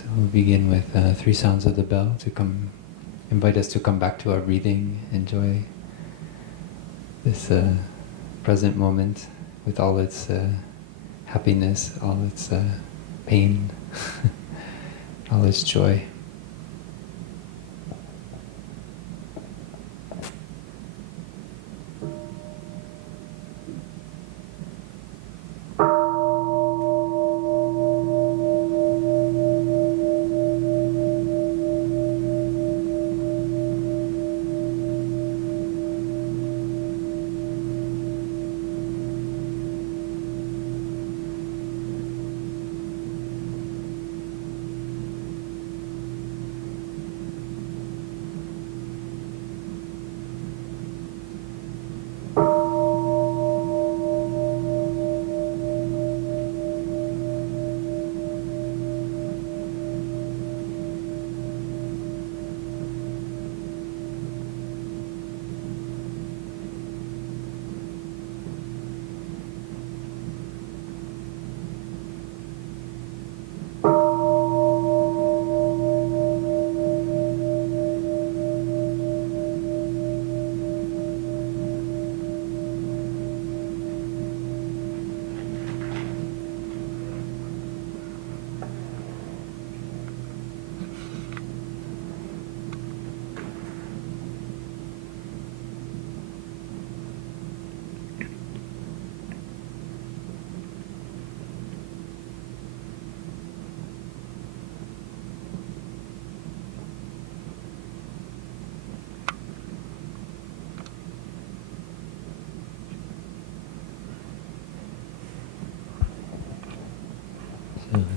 So we'll begin with 3 sounds of the bell to invite us to come back to our breathing, enjoy this present moment with all its happiness, all its pain, all its joy.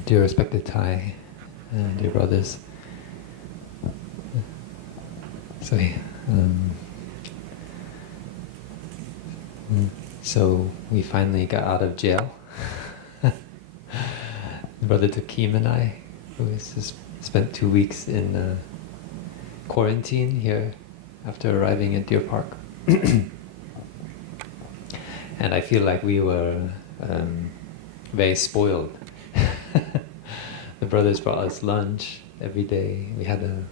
Dear respected Thai, dear brothers, so we finally got out of jail. Brother Takim and I, who has just spent 2 weeks in quarantine here after arriving at Deer Park. And I feel like we were very spoiled. The brothers brought us lunch every day. We had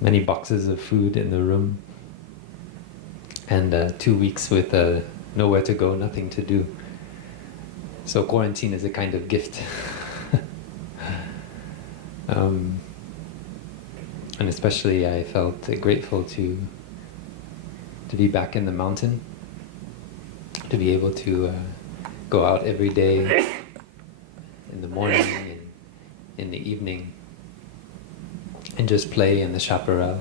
many boxes of food in the room. And 2 weeks with nowhere to go, nothing to do. So quarantine is a kind of gift. And especially I felt grateful to be back in the mountain, to be able to go out every day in the morning and in the evening and just play in the chaparral.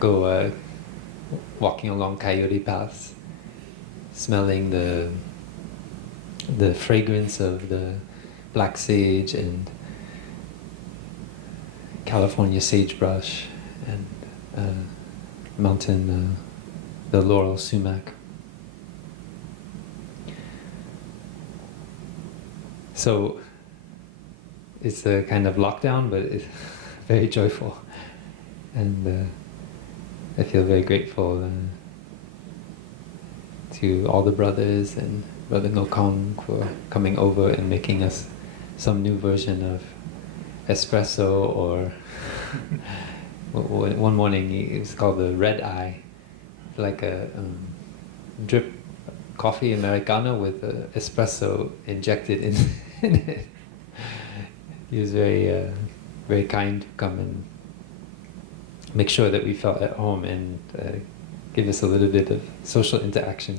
Go walking along coyote paths, smelling the fragrance of the black sage and California sagebrush and mountain, the laurel sumac. So it's a kind of lockdown, but it's very joyful, and I feel very grateful to all the brothers and Brother Ngokong for coming over and making us some new version of espresso, or one morning it was called the red eye, like a drip coffee Americano with espresso injected in it. He was very very kind to come and make sure that we felt at home and give us a little bit of social interaction.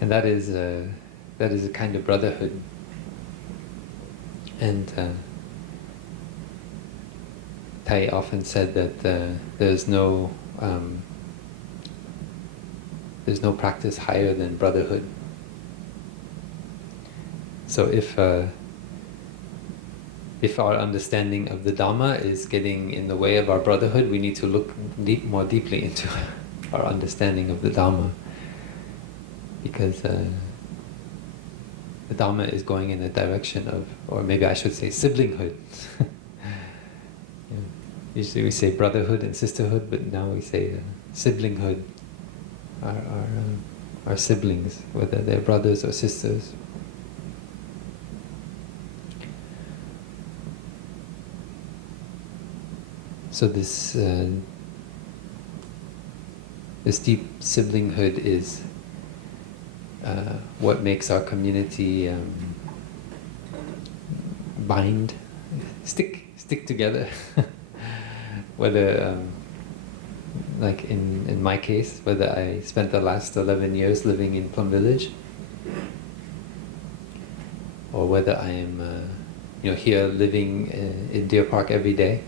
And that is a kind of brotherhood. And Thai often said that there's no practice higher than brotherhood. So if our understanding of the Dharma is getting in the way of our brotherhood, we need to look more deeply into our understanding of the Dharma, because the Dharma is going in the direction of, or maybe I should say, siblinghood. Usually we say brotherhood and sisterhood, but now we say siblinghood. Our siblings, whether they're brothers or sisters. So this deep siblinghood is what makes our community stick together. Whether, like in my case, whether I spent the last 11 years living in Plum Village, or whether I am here living in Deer Park every day,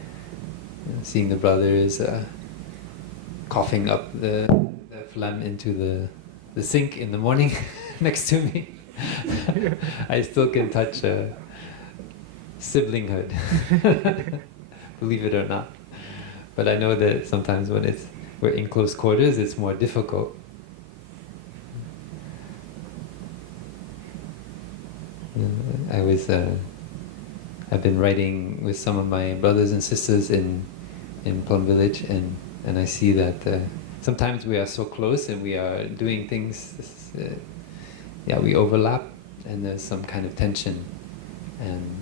seeing the brothers coughing up the phlegm into the sink in the morning next to me. I still can touch siblinghood, believe it or not. But I know that sometimes when we're in close quarters, it's more difficult. I've been writing with some of my brothers and sisters in Plum Village, and I see that sometimes we are so close and we are doing things, we overlap, and there's some kind of tension, and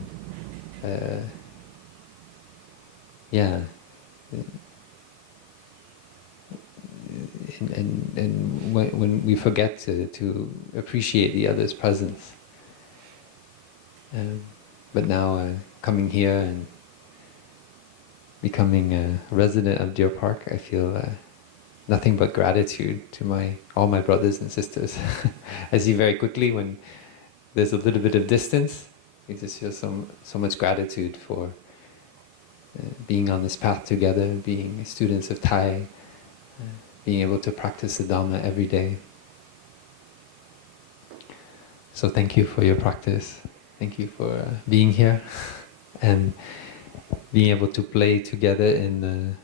and when we forget to appreciate the other's presence. But now coming here and becoming a resident of Deer Park, I feel nothing but gratitude to all my brothers and sisters. I see very quickly when there's a little bit of distance, you just feel so much gratitude for being on this path together, being students of Thai, being able to practice the Dharma every day. So thank you for your practice. Thank you for being here and being able to play together in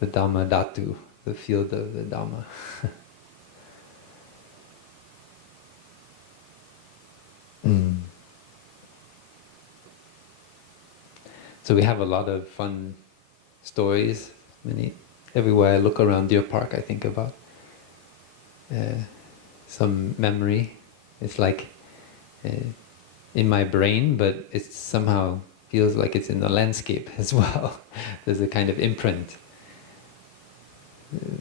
the Dhamma Dhatu, the field of the Dhamma. So we have a lot of fun stories. Everywhere I look around Deer Park, I think about some memory. It's like in my brain, but it somehow feels like it's in the landscape as well. There's a kind of imprint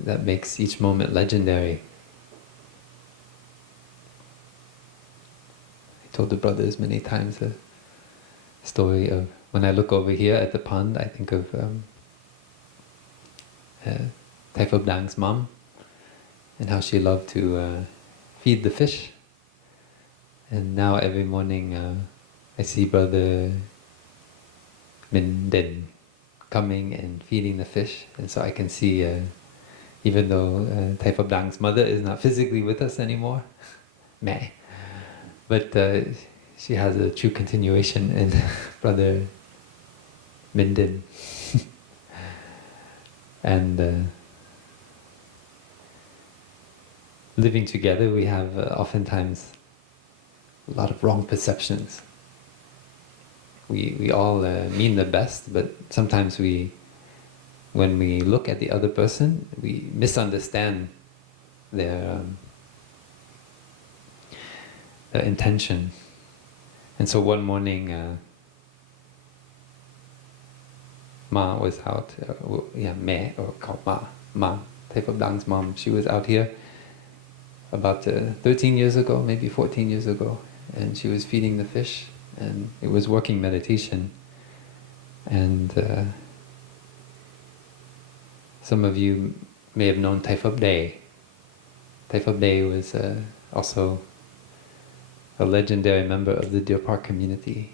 that makes each moment legendary. I told the brothers many times a story of when I look over here at the pond, I think of Thai Phap Dang's mom and how she loved to feed the fish. And now every morning I see Brother Min Den coming and feeding the fish, and so I can see, even though Thai Phap Dang's mother is not physically with us anymore, meh, but she has a true continuation in Brother Min Den. And living together, we have oftentimes a lot of wrong perceptions. We all mean the best, but sometimes when we look at the other person, we misunderstand their intention. And so one morning, Ma was out, Meh, or called Ma, Thai Phap Dang's mom. She was out here about 13 years ago, maybe 14 years ago, and she was feeding the fish, and it was working meditation. And some of you may have known Thai Phap Day. Thai Phap Day was also a legendary member of the Deer Park community.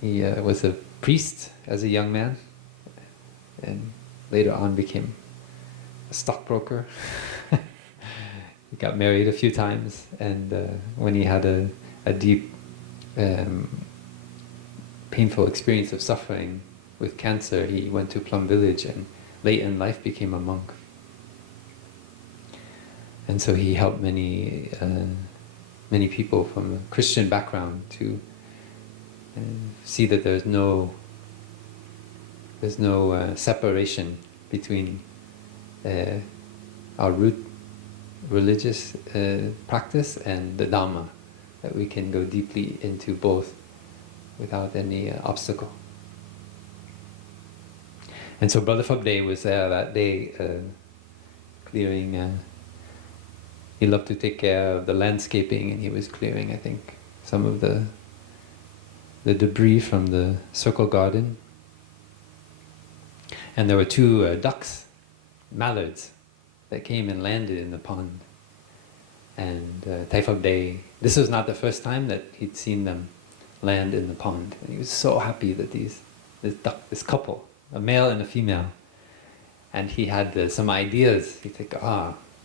He was a priest as a young man, and later on became a stockbroker. He got married a few times, and when he had a deep, painful experience of suffering with cancer, he went to Plum Village and late in life became a monk. And so he helped many people from a Christian background to see that there's no separation between our root religious practice and the Dharma, that we can go deeply into both without any obstacle. And so Brother Phap was there that day, clearing. He loved to take care of the landscaping, and he was clearing, I think, some of the debris from the circle garden. And there were two ducks, mallards, that came and landed in the pond. And Phap, this was not the first time that he'd seen them land in the pond. And he was so happy that this couple, a male and a female, and he had some ideas. He'd think,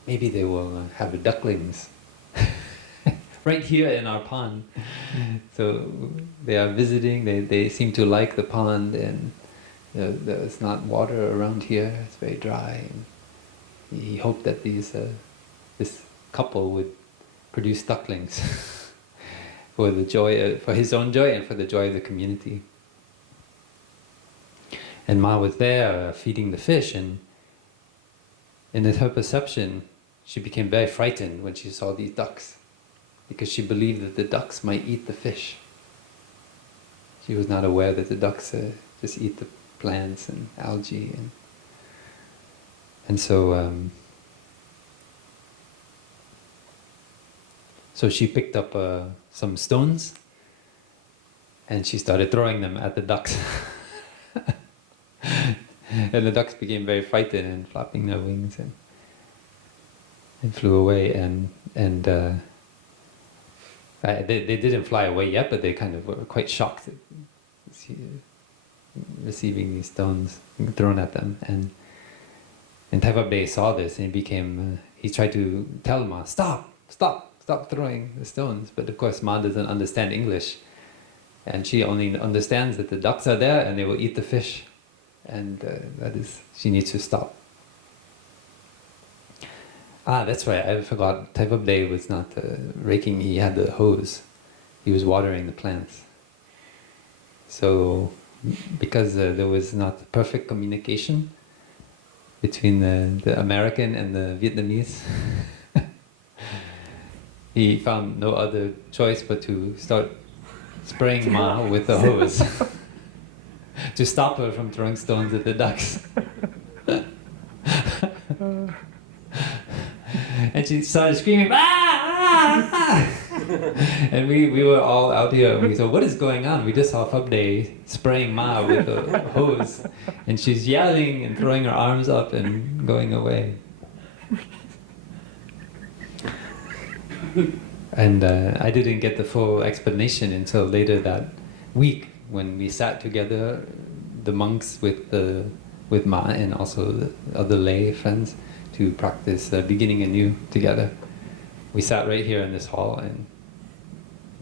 maybe they will have ducklings right here in our pond. So they are visiting, they seem to like the pond, and there's not water around here, it's very dry. And he hoped that this couple would produce ducklings for the joy, for his own joy and for the joy of the community. And Ma was there feeding the fish, and in her perception, she became very frightened when she saw these ducks, because she believed that the ducks might eat the fish. She was not aware that the ducks just eat the plants and algae, and so so she picked up some stones and she started throwing them at the ducks. And the ducks became very frightened and flapping their wings and flew away, and they didn't fly away yet, but they kind of were quite shocked at receiving these stones thrown at them. And Phap saw this, and he tried to tell Ma, stop throwing the stones. But of course Ma doesn't understand English, and she only understands that the ducks are there and they will eat the fish, and that is, she needs to stop. That's right, I forgot. Phap was not raking, he had the hose. He was watering the plants. So, because there was not perfect communication between the American and the Vietnamese, he found no other choice but to start spraying Ma with the hose to stop her from throwing stones at the ducks. And she started screaming, and we were all out here, and we said, what is going on? We just saw Phap spraying Ma with a hose, and she's yelling and throwing her arms up and going away. And I didn't get the full explanation until later that week, when we sat together, the monks with Ma and also the other lay friends, to practice beginning anew together. We sat right here in this hall, and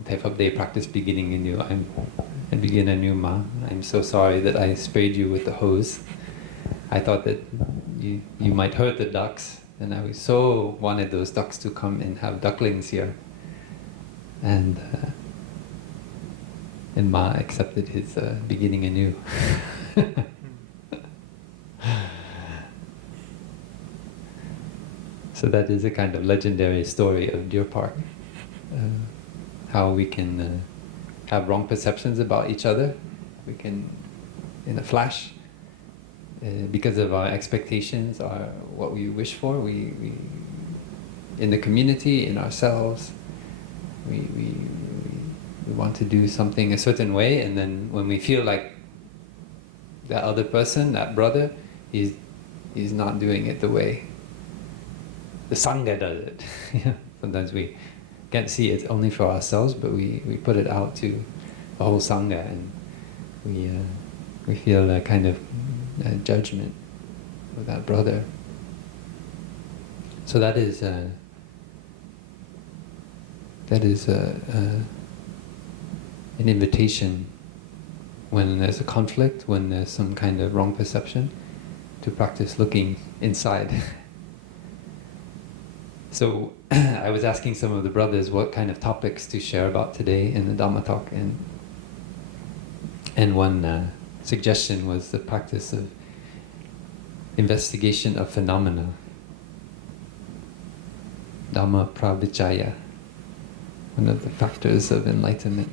Phap practiced beginning anew. I begin anew, Ma. I'm so sorry that I sprayed you with the hose. I thought that you might hurt the ducks, and I so wanted those ducks to come and have ducklings here. And Ma accepted his beginning anew. So that is a kind of legendary story of Deer Park. How we can have wrong perceptions about each other. We can, in a flash, because of our expectations, or what we wish for, we in the community, in ourselves, we want to do something a certain way, and then when we feel like that other person, that brother, he's not doing it the way the Sangha does it. Sometimes we can't see it only for ourselves, but we put it out to the whole Sangha, and we feel a kind of judgment of that brother. So that is an invitation when there's a conflict, when there's some kind of wrong perception, to practice looking inside. So I was asking some of the brothers what kind of topics to share about today in the Dharma talk, and one suggestion was the practice of investigation of phenomena, Dhamma pravicaya, one of the factors of enlightenment.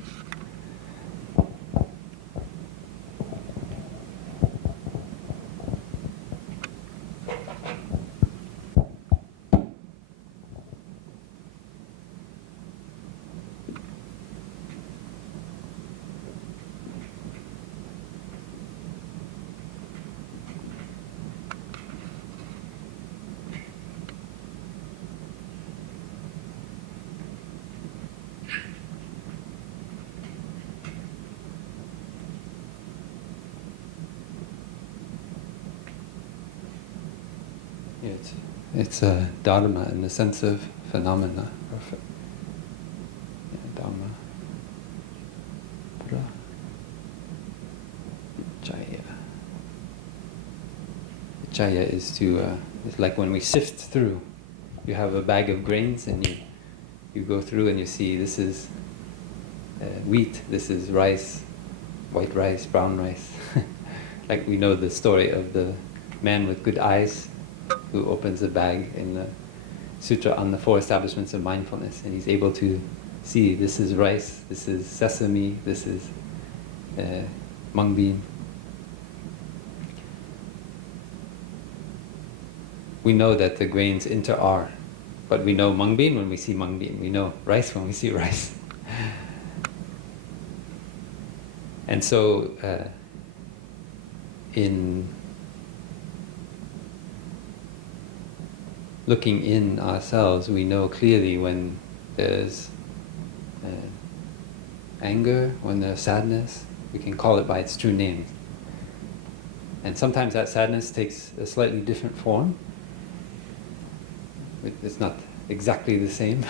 It's Dharma in the sense of phenomena. Perfect. Yeah, Dharma. Jaya. Jaya is to, it's like when we sift through. You have a bag of grains and you go through and you see this is wheat, this is rice, white rice, brown rice. Like we know the story of the man with good eyes who opens a bag in the Sutra on the 4 establishments of mindfulness, and he's able to see this is rice, this is sesame, this is mung bean. We know that the grains inter-are, but we know mung bean when we see mung bean. We know rice when we see rice. And so, in looking in ourselves, we know clearly when there's anger, when there's sadness. We can call it by its true name. And sometimes that sadness takes a slightly different form. It's not exactly the same.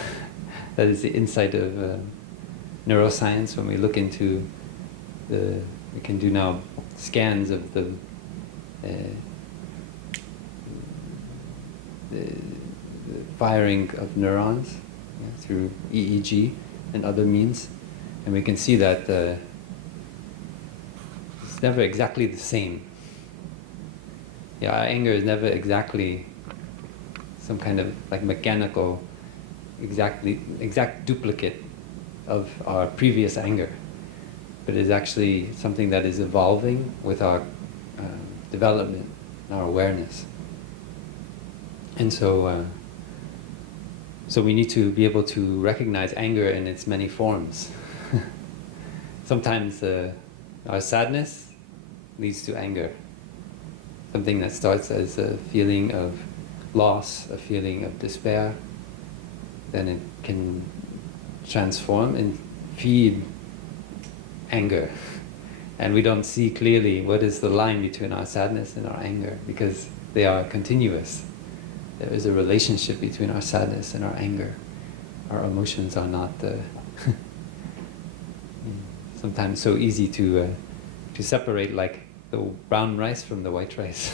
That is the insight of neuroscience when we look into we can do now scans of the firing of neurons through EEG and other means, and we can see that it's never exactly the same. Yeah, our anger is never exactly some kind of like mechanical, exact duplicate of our previous anger, but is actually something that is evolving with our development and our awareness. And so, so we need to be able to recognize anger in its many forms. Sometimes our sadness leads to anger. Something that starts as a feeling of loss, a feeling of despair, then it can transform and feed anger. And we don't see clearly what is the line between our sadness and our anger, because they are continuous. There is a relationship between our sadness and our anger. Our emotions are not sometimes so easy to separate, like the brown rice from the white rice.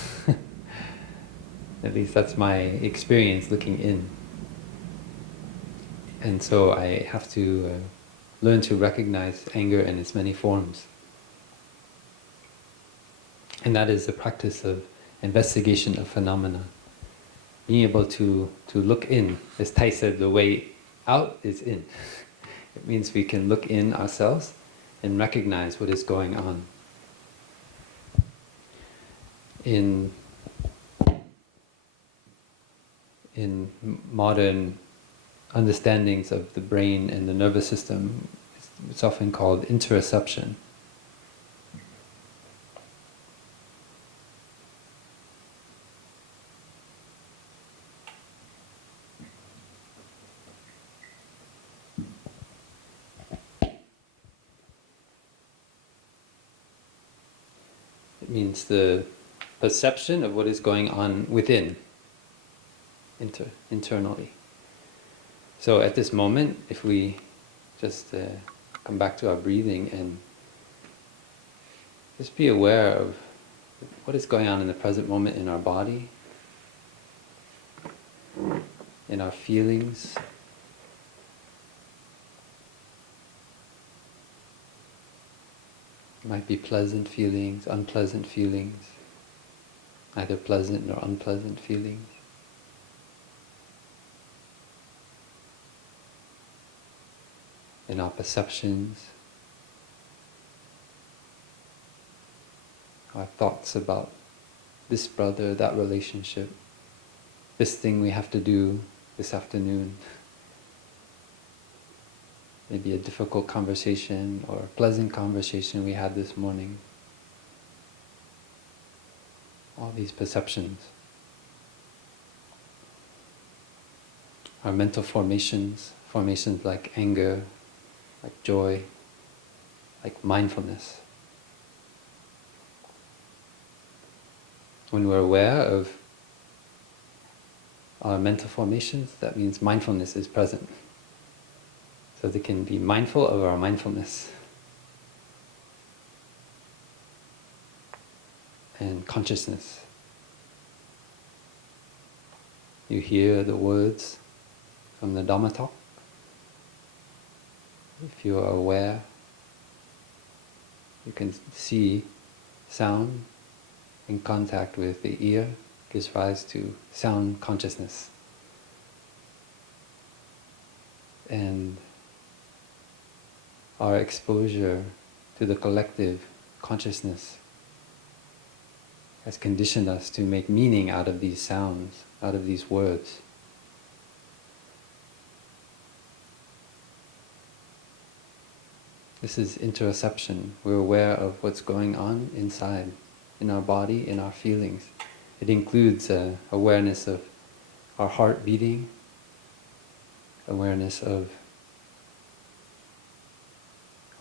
At least that's my experience looking in. And so I have to learn to recognize anger in its many forms. And that is the practice of investigation of phenomena. Being able to look in. As Tai said, the way out is in. It means we can look in ourselves and recognize what is going on. In modern understandings of the brain and the nervous system, it's often called interoception. It means the perception of what is going on within, internally. So at this moment, if we just come back to our breathing and just be aware of what is going on in the present moment in our body, in our feelings, it might be pleasant feelings, unpleasant feelings, either pleasant or unpleasant feelings. In our perceptions, our thoughts about this brother, that relationship, this thing we have to do this afternoon. Maybe a difficult conversation or a pleasant conversation we had this morning. All these perceptions. Our mental formations like anger, like joy, like mindfulness. When we're aware of our mental formations, that means mindfulness is present. So they can be mindful of our mindfulness. And consciousness. You hear the words from the Dharma talk. If you are aware, you can see sound in contact with the ear gives rise to sound consciousness. And our exposure to the collective consciousness has conditioned us to make meaning out of these sounds, out of these words. This is interoception. We're aware of what's going on inside, in our body, in our feelings. It includes awareness of our heart beating, awareness of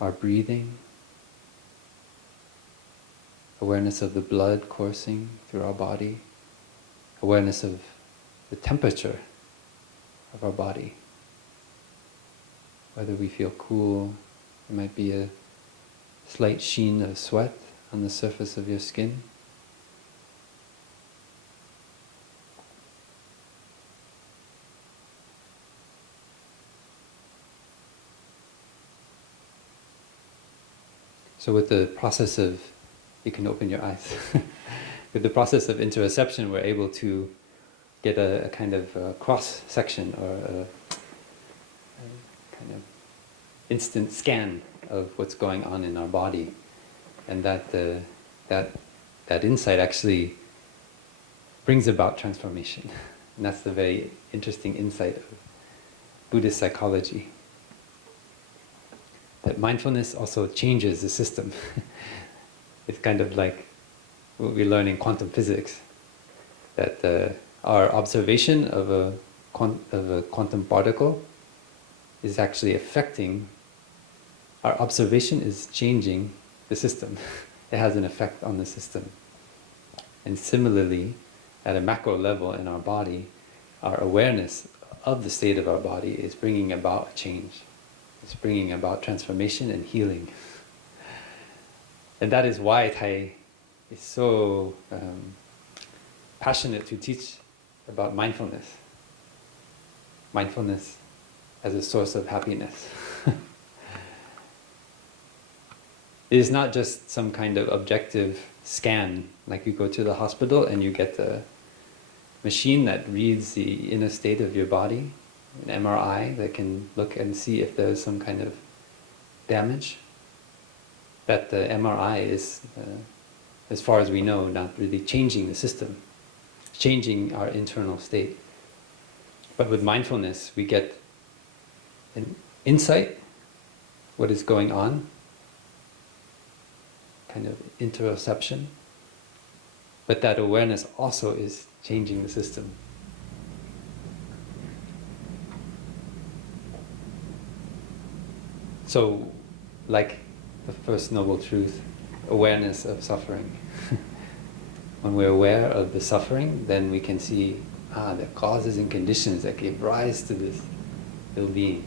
our breathing, awareness of the blood coursing through our body, awareness of the temperature of our body. Whether we feel cool, there might be a slight sheen of sweat on the surface of your skin. So with the process of, you can open your eyes. With the process of interoception, we're able to get a kind of cross-section or a kind of instant scan of what's going on in our body. And that insight actually brings about transformation. And that's the very interesting insight of Buddhist psychology. That mindfulness also changes the system. It's kind of like what we learn in quantum physics, that our observation of a quantum particle is actually affecting, our observation is changing the system. It has an effect on the system. And similarly, at a macro level in our body, our awareness of the state of our body is bringing about a change. It's bringing about transformation and healing. And that is why Thai is so passionate to teach about mindfulness. Mindfulness as a source of happiness. It is not just some kind of objective scan, like you go to the hospital and you get the machine that reads the inner state of your body, an MRI that can look and see if there's some kind of damage. That the MRI is, as far as we know, not really changing the system, changing our internal state. But with mindfulness, we get an insight, what is going on, kind of interoception, but that awareness also is changing the system. So, like the first noble truth, awareness of suffering. When we're aware of the suffering, then we can see the causes and conditions that gave rise to this ill-being.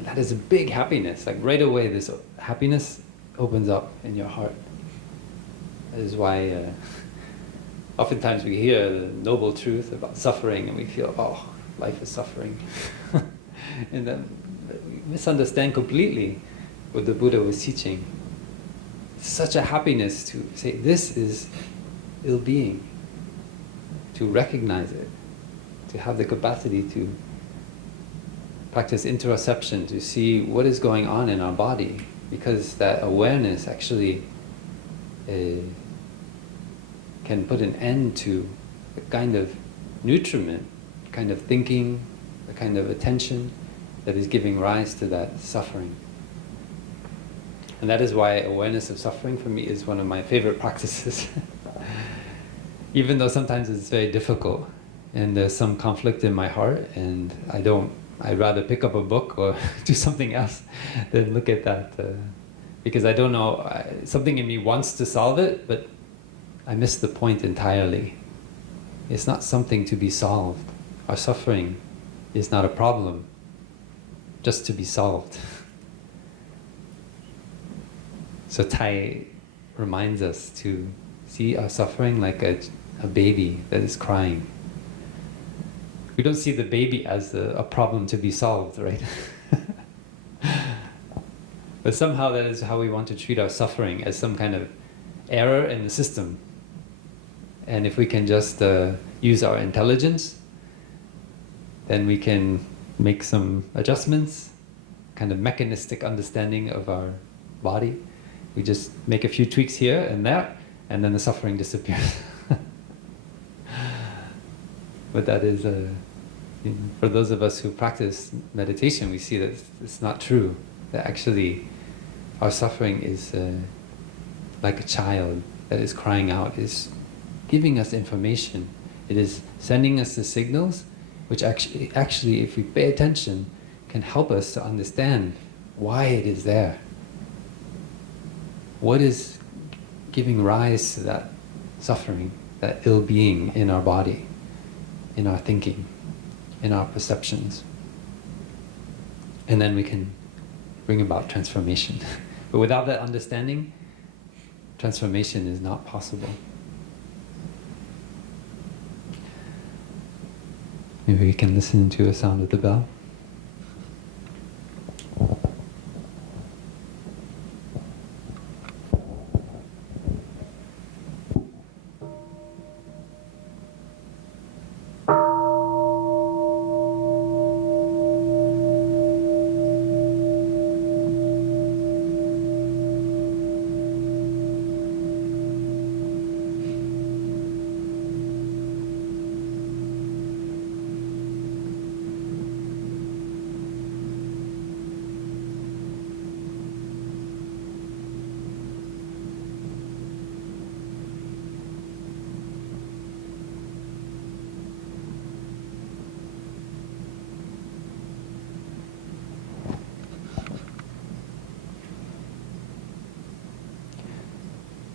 That is a big happiness. Like right away, this happiness opens up in your heart. That is why oftentimes we hear the noble truth about suffering and we feel, oh, life is suffering. And then we misunderstand completely what the Buddha was teaching. It's such a happiness to say, this is ill-being, to recognize it, to have the capacity to practice interoception, to see what is going on in our body, because that awareness actually can put an end to the kind of nutriment, kind of thinking, the kind of attention that is giving rise to that suffering. And that is why awareness of suffering for me is one of my favorite practices. Even though sometimes it's very difficult and there's some conflict in my heart and I'd rather pick up a book or do something else than look at that. Because I don't know, something in me wants to solve it, but I miss the point entirely. It's not something to be solved. Our suffering is not a problem just to be solved. So Tai reminds us to see our suffering like a baby that is crying. We don't see the baby as a problem to be solved, right? But somehow that is how we want to treat our suffering, as some kind of error in the system. And if we can just use our intelligence, then we can make some adjustments, kind of mechanistic understanding of our body. We just make a few tweaks here and there, and then the suffering disappears. But that is, for those of us who practice meditation, we see that it's not true. That actually our suffering is like a child that is crying out, is giving us information. It is sending us the signals, which actually, if we pay attention, can help us to understand why it is there. What is giving rise to that suffering, that ill-being in our body, in our thinking, in our perceptions. And then we can bring about transformation. But without that understanding, transformation is not possible. Maybe we can listen to a sound of the bell.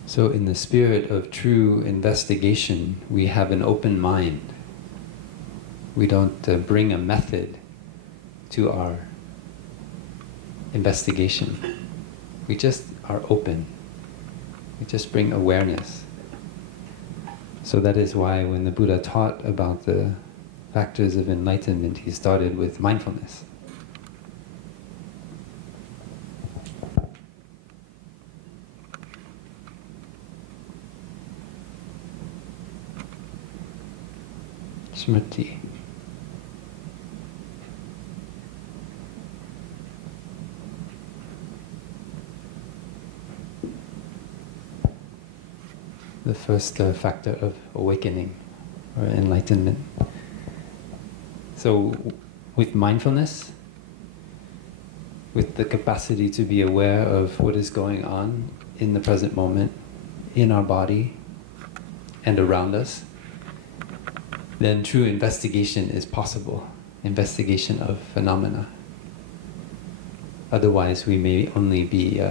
So in the spirit of true investigation, we have an open mind. We don't bring a method to our investigation. We just are open. We just bring awareness. So that is why when the Buddha taught about the factors of enlightenment, he started with mindfulness. Smriti. The first factor of awakening or enlightenment. So with mindfulness, with the capacity to be aware of what is going on in the present moment, in our body and around us, then true investigation is possible, investigation of phenomena. Otherwise, we may only be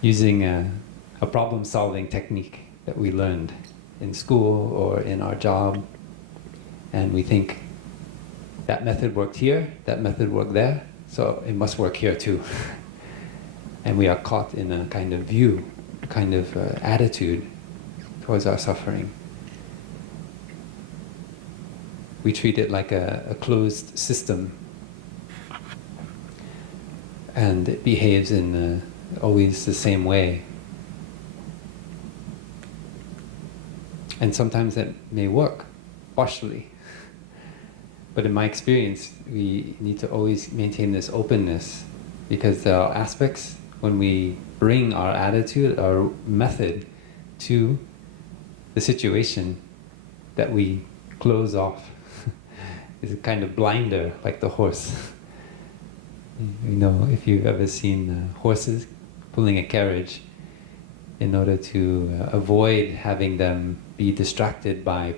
using a problem-solving technique that we learned in school or in our job, and we think that method worked here, that method worked there, so it must work here too. And we are caught in a kind of view, a kind of attitude towards our suffering. We treat it like a closed system, and it behaves in always the same way. And sometimes that may work, partially. But in my experience, we need to always maintain this openness, because there are aspects when we bring our attitude, our method to the situation that we close off. It's a kind of blinder, like the horse. You know, if you've ever seen horses pulling a carriage, in order to avoid having them be distracted by,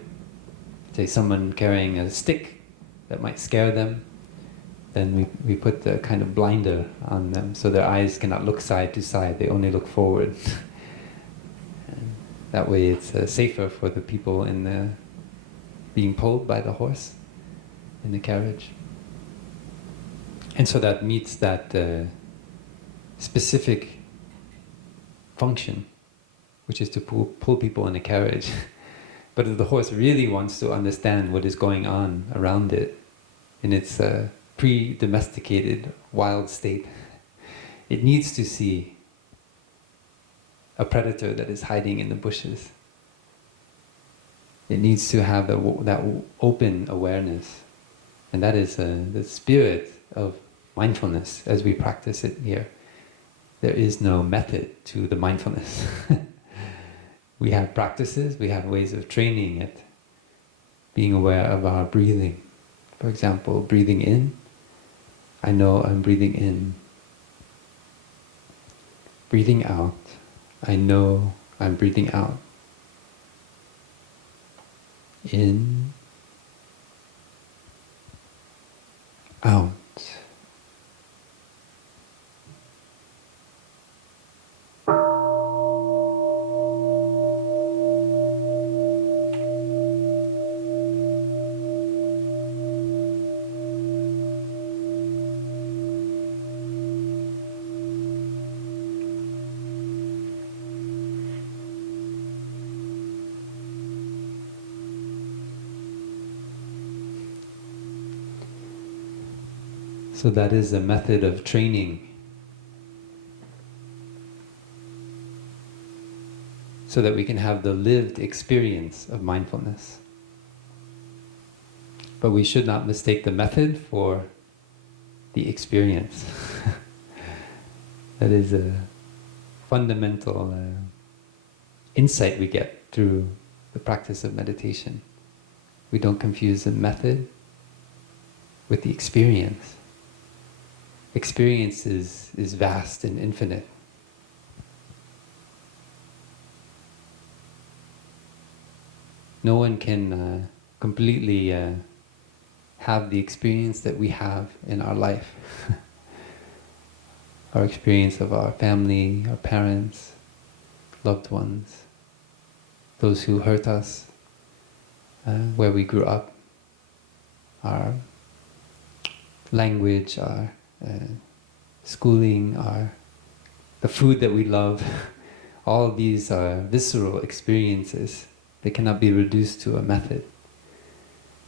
say, someone carrying a stick that might scare them, then we put the kind of blinder on them so their eyes cannot look side to side, they only look forward. That way it's safer for the people in the being pulled by the horse in the carriage. And so that meets that specific function, which is to pull people in a carriage. But if the horse really wants to understand what is going on around it in its pre-domesticated wild state, it needs to see a predator that is hiding in the bushes. It needs to have that open awareness. And that is the spirit of mindfulness as we practice it here. There is no method to the mindfulness. We have practices, we have ways of training it. Being aware of our breathing. For example, breathing in. I know I'm breathing in. Breathing out. I know I'm breathing out. In. Out. So that is a method of training. So that we can have the lived experience of mindfulness. But we should not mistake the method for the experience. That is a fundamental insight we get through the practice of meditation. We don't confuse the method with the experience. Experience is vast and infinite. No one can completely have the experience that we have in our life. Our experience of our family, our parents, loved ones, those who hurt us, where we grew up, our language, our schooling, the food that we love. All these are visceral experiences. They cannot be reduced to a method.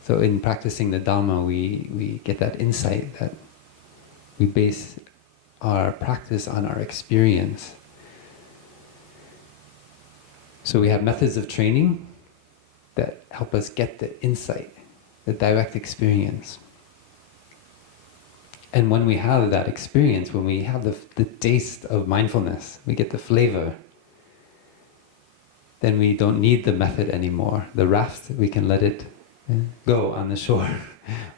So in practicing the Dharma, we get that insight that we base our practice on our experience. So we have methods of training that help us get the insight, the direct experience. And when we have that experience, when we have the taste of mindfulness, we get the flavor, then we don't need the method anymore. The raft, we can let it go on the shore.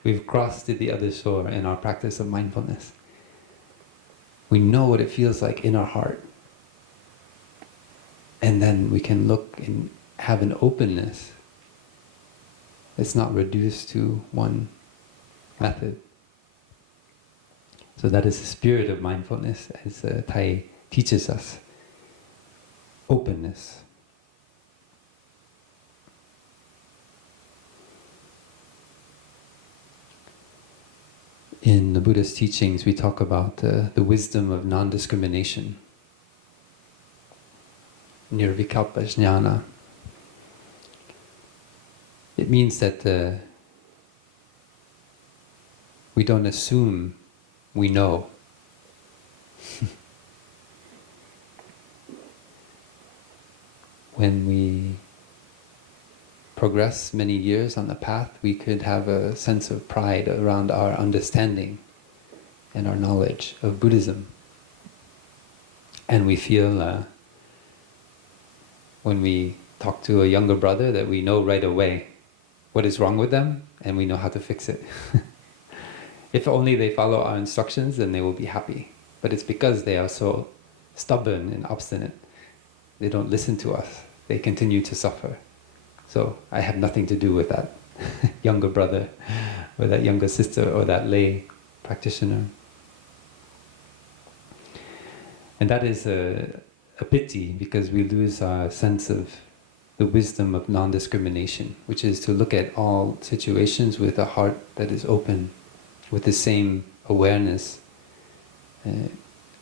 We've crossed to the other shore in our practice of mindfulness. We know what it feels like in our heart. And then we can look and have an openness. It's not reduced to one method. So that is the spirit of mindfulness, as Thai teaches us. Openness. In the Buddhist teachings, we talk about the wisdom of non-discrimination. Nirvikalpa jnana. It means that we don't assume we know. When we progress many years on the path, we could have a sense of pride around our understanding and our knowledge of Buddhism. And we feel, when we talk to a younger brother, that we know right away what is wrong with them, and we know how to fix it. If only they follow our instructions, then they will be happy. But it's because they are so stubborn and obstinate. They don't listen to us. They continue to suffer. So I have nothing to do with that younger brother, or that younger sister, or that lay practitioner. And that is a pity, because we lose our sense of the wisdom of non-discrimination, which is to look at all situations with a heart that is open, with the same awareness,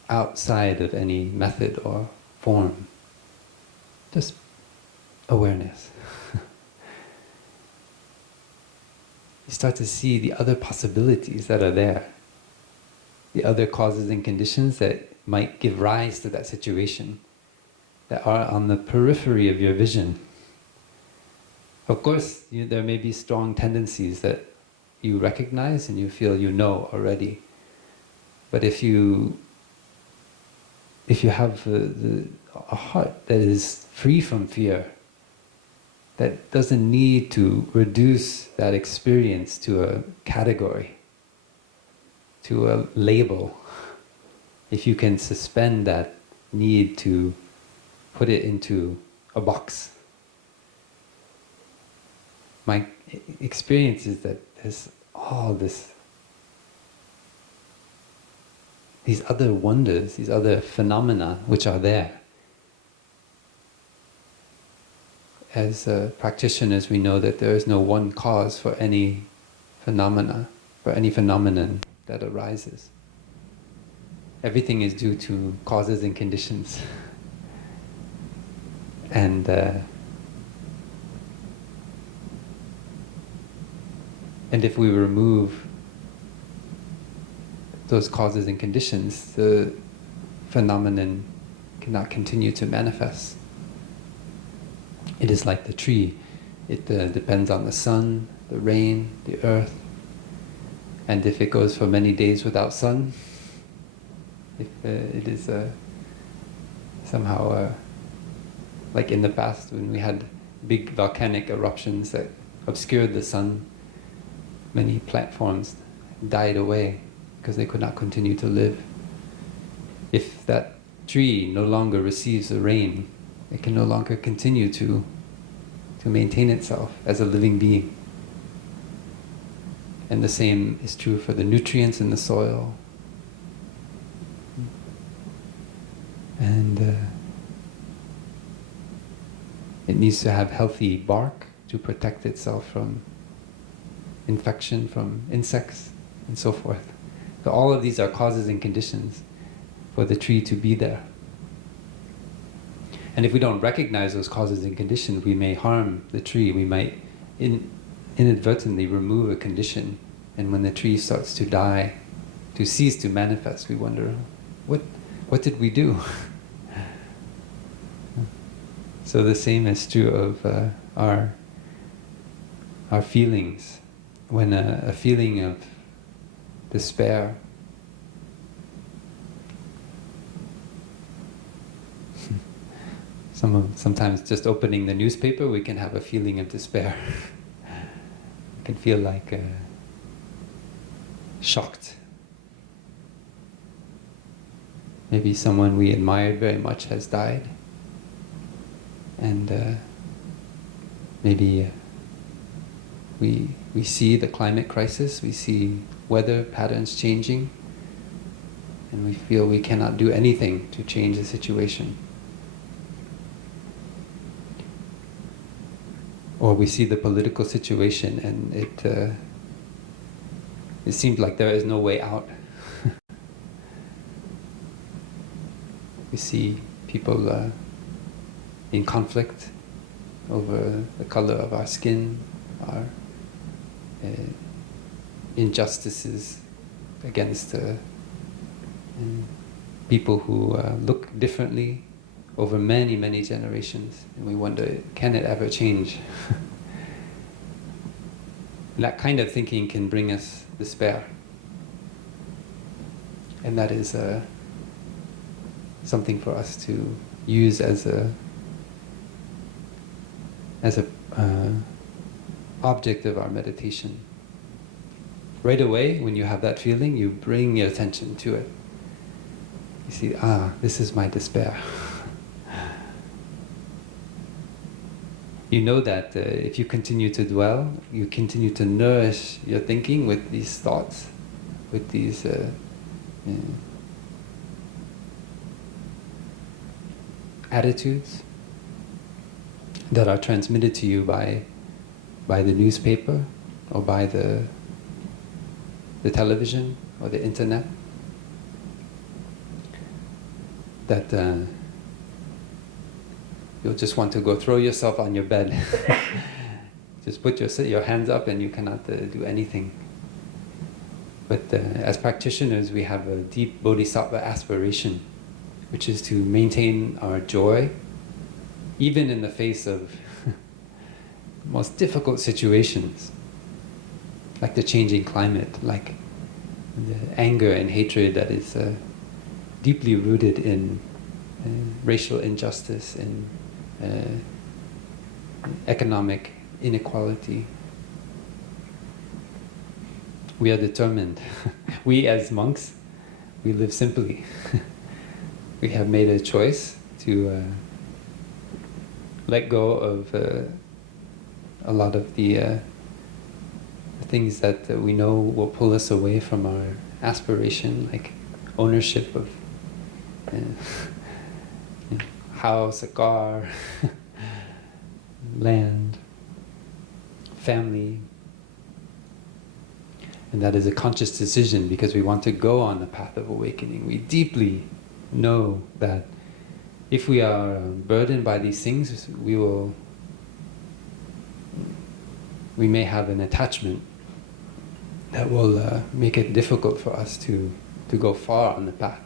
outside of any method or form. Just awareness. You start to see the other possibilities that are there, the other causes and conditions that might give rise to that situation, that are on the periphery of your vision. Of course, there may be strong tendencies that you recognize and you feel you know already. But if you have a heart that is free from fear, that doesn't need to reduce that experience to a category, to a label, if you can suspend that need to put it into a box. My experience is that there's all these other wonders, these other phenomena which are there. As practitioners, we know that there is no one cause for any phenomena, for any phenomenon that arises. Everything is due to causes and conditions. And if we remove those causes and conditions, the phenomenon cannot continue to manifest. It is like the tree. It depends on the sun, the rain, the earth. And if it goes for many days without sun, if it is somehow like in the past when we had big volcanic eruptions that obscured the sun, many plant forms died away because they could not continue to live. If that tree no longer receives the rain, it can no longer continue to maintain itself as a living being. And the same is true for the nutrients in the soil. And it needs to have healthy bark to protect itself from infection, from insects, and so forth. So all of these are causes and conditions for the tree to be there. And if we don't recognize those causes and conditions, we may harm the tree. We might inadvertently remove a condition. And when the tree starts to die, to cease to manifest, we wonder, what did we do? So the same is true of our feelings. When a feeling of despair sometimes just opening the newspaper, we can have a feeling of despair. We can feel like shocked. Maybe someone we admired very much has died. And maybe we see the climate crisis, we see weather patterns changing, and we feel we cannot do anything to change the situation. Or we see the political situation and it seems like there is no way out. We see people in conflict over the color of our skin, our injustices against people who look differently over many, many generations. And we wonder, can it ever change? That kind of thinking can bring us despair. And that is something for us to use as a object of our meditation. Right away, when you have that feeling, you bring your attention to it. You see, this is my despair. You know that if you continue to dwell, you continue to nourish your thinking with these thoughts, with these attitudes, that are transmitted to you by the newspaper or by the television or the internet, that you'll just want to go throw yourself on your bed. Just put your hands up and you cannot do anything. But as practitioners, we have a deep bodhisattva aspiration, which is to maintain our joy, even in the face of most difficult situations, like the changing climate, like the anger and hatred that is deeply rooted in racial injustice and economic inequality. We are determined. We as monks, we live simply. We have made a choice to let go of a lot of the things that we know will pull us away from our aspiration, like ownership of house, a car, land, family. And that is a conscious decision because we want to go on the path of awakening. We deeply know that if we are burdened by these things, we may have an attachment that will make it difficult for us to go far on the path.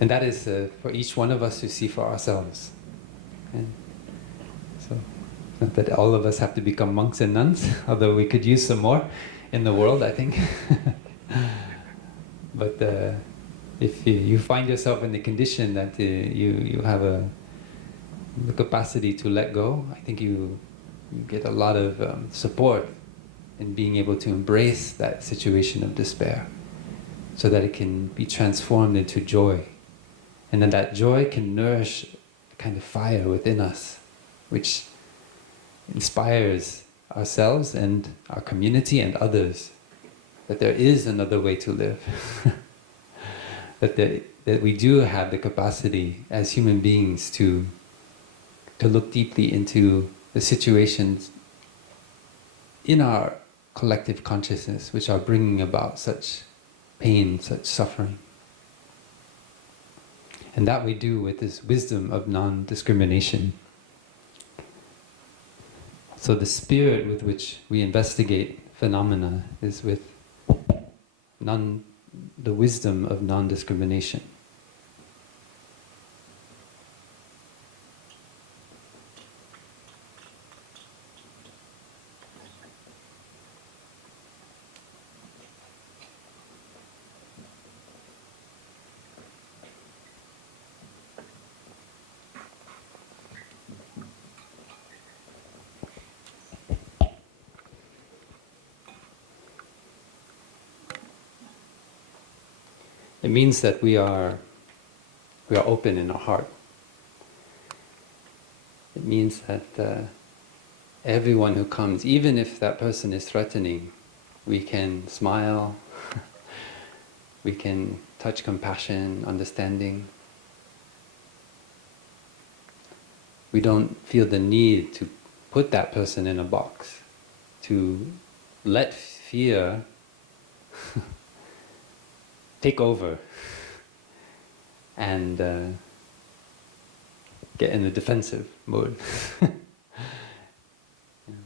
And that is for each one of us to see for ourselves. And so, not that all of us have to become monks and nuns, although we could use some more in the world, I think. But if you find yourself in the condition that you have the capacity to let go, I think you get a lot of support in being able to embrace that situation of despair so that it can be transformed into joy. And then that joy can nourish a kind of fire within us, which inspires ourselves and our community and others that there is another way to live. that we do have the capacity as human beings to look deeply into the situations in our collective consciousness which are bringing about such pain, such suffering. And that we do with this wisdom of non-discrimination. So the spirit with which we investigate phenomena is with the wisdom of non-discrimination. It means that we are open in our heart. It means that everyone who comes, even if that person is threatening, we can smile, we can touch compassion, understanding. We don't feel the need to put that person in a box, to let fear take over and get in the defensive mode.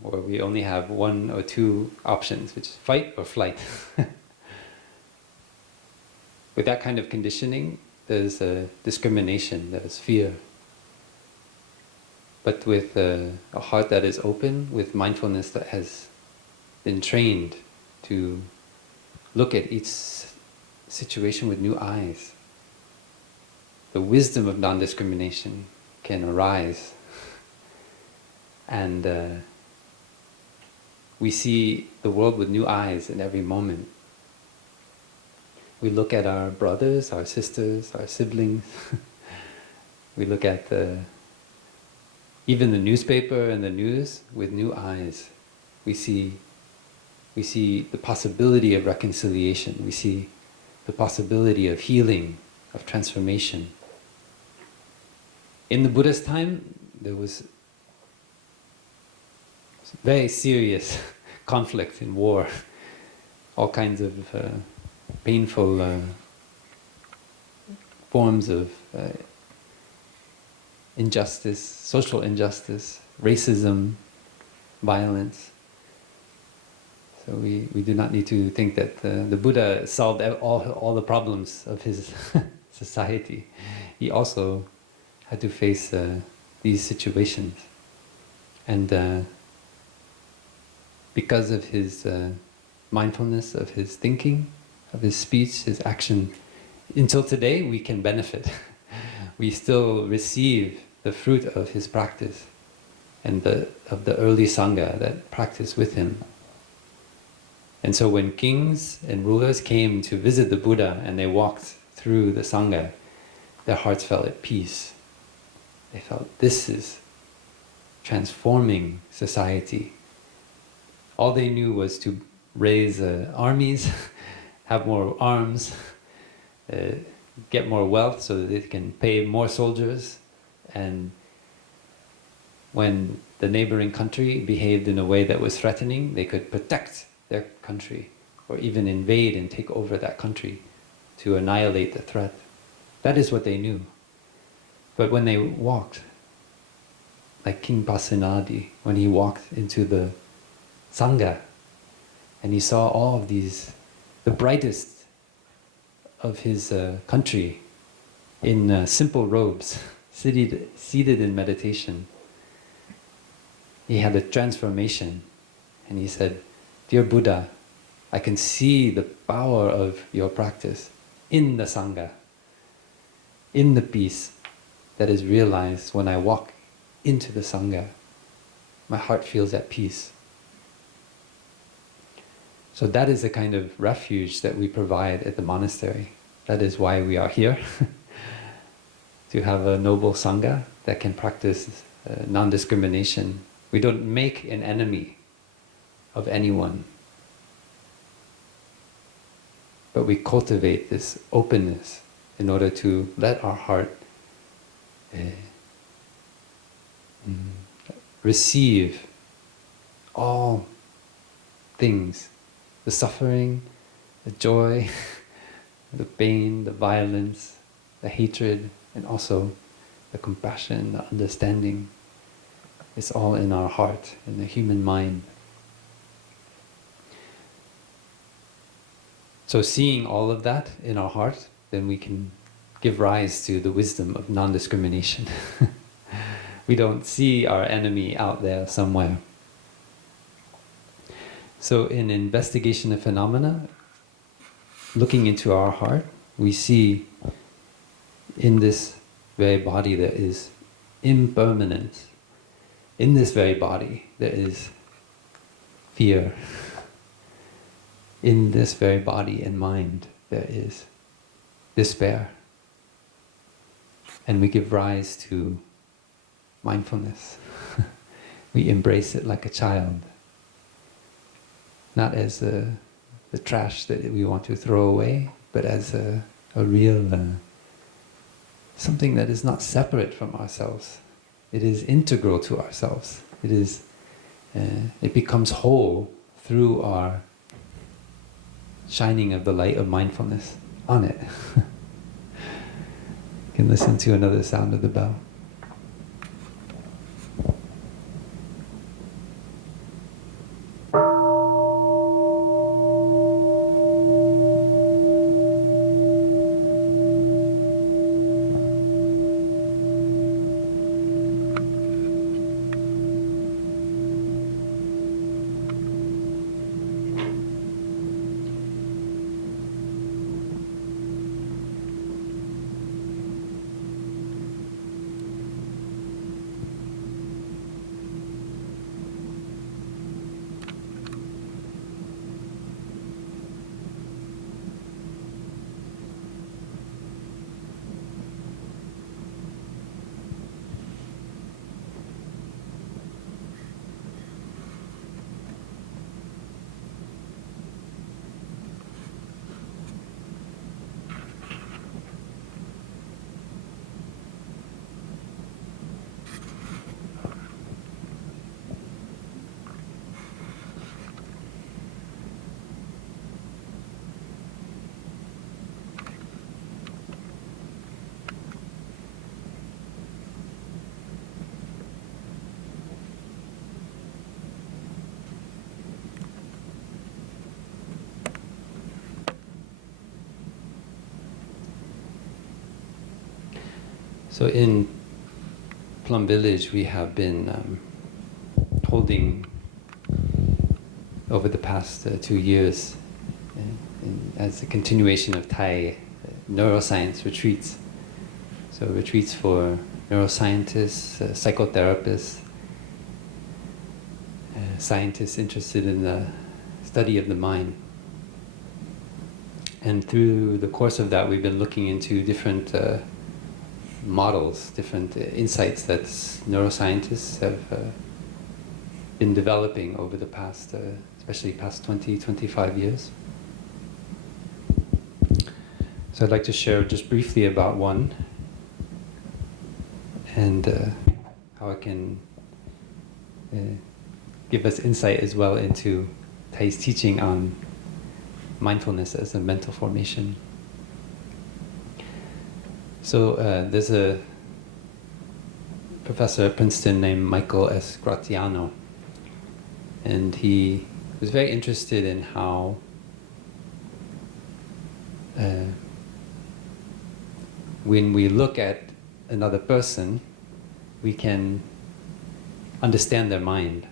Or we only have one or two options, which is fight or flight. With that kind of conditioning, there's discrimination, there's fear. But with a heart that is open, with mindfulness that has been trained to look at each situation with new eyes, the wisdom of non-discrimination can arise. And we see the world with new eyes in every moment. We look at our brothers, our sisters, our siblings. We look at even the newspaper and the news with new eyes. We see the possibility of reconciliation. We see the possibility of healing, of transformation. In the Buddhist time, there was very serious conflict and war, all kinds of painful forms of injustice, social injustice, racism, violence. So we do not need to think that the Buddha solved all the problems of his society. He also had to face these situations. And because of his mindfulness, of his thinking, of his speech, his action, until today we can benefit. We still receive the fruit of his practice and of the early Sangha that practiced with him. And so when kings and rulers came to visit the Buddha and they walked through the Sangha, their hearts felt at peace. They felt, this is transforming society. All they knew was to raise armies, have more arms, get more wealth so that they can pay more soldiers. And when the neighboring country behaved in a way that was threatening, they could protect their country, or even invade and take over that country to annihilate the threat. That is what they knew. But when they walked, like King Pasenadi, when he walked into the Sangha, and he saw all of these, the brightest of his country, in simple robes, seated in meditation, he had a transformation, and he said, "Dear Buddha, I can see the power of your practice in the Sangha, in the peace that is realized when I walk into the Sangha. My heart feels at peace." So that is the kind of refuge that we provide at the monastery. That is why we are here, to have a noble Sangha that can practice non-discrimination. We don't make an enemy of anyone, but we cultivate this openness in order to let our heart receive all things, the suffering, the joy, the pain, the violence, the hatred, and also the compassion, the understanding. It's all in our heart, in the human mind. So seeing all of that in our heart, then we can give rise to the wisdom of non-discrimination. We don't see our enemy out there somewhere. So in investigation of phenomena, looking into our heart, we see in this very body there is impermanence. In this very body there is fear. In this very body and mind there is despair. And we give rise to mindfulness. We embrace it like a child. Not as the trash that we want to throw away, but as a real, something that is not separate from ourselves. It is integral to ourselves. It becomes whole through our shining of the light of mindfulness on it. You can listen to another sound of the bell. So in Plum Village, we have been holding, over the past 2 years, as a continuation of Thai neuroscience retreats. So retreats for neuroscientists, psychotherapists, scientists interested in the study of the mind. And through the course of that, we've been looking into different models, different insights that neuroscientists have been developing over the past, especially past 20, 25 years. So I'd like to share just briefly about one, and how it can give us insight as well into Thai's teaching on mindfulness as a mental formation. So there's a professor at Princeton named Michael S. Graziano, and he was very interested in how when we look at another person, we can understand their mind.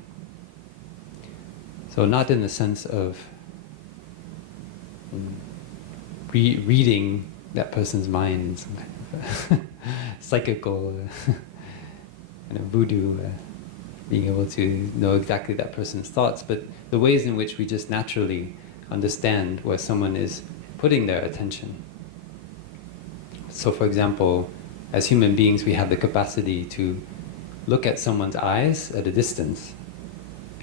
So not in the sense of reading that person's mind, some kind of psychical kind of voodoo, being able to know exactly that person's thoughts, but the ways in which we just naturally understand where someone is putting their attention. So for example, as human beings, we have the capacity to look at someone's eyes at a distance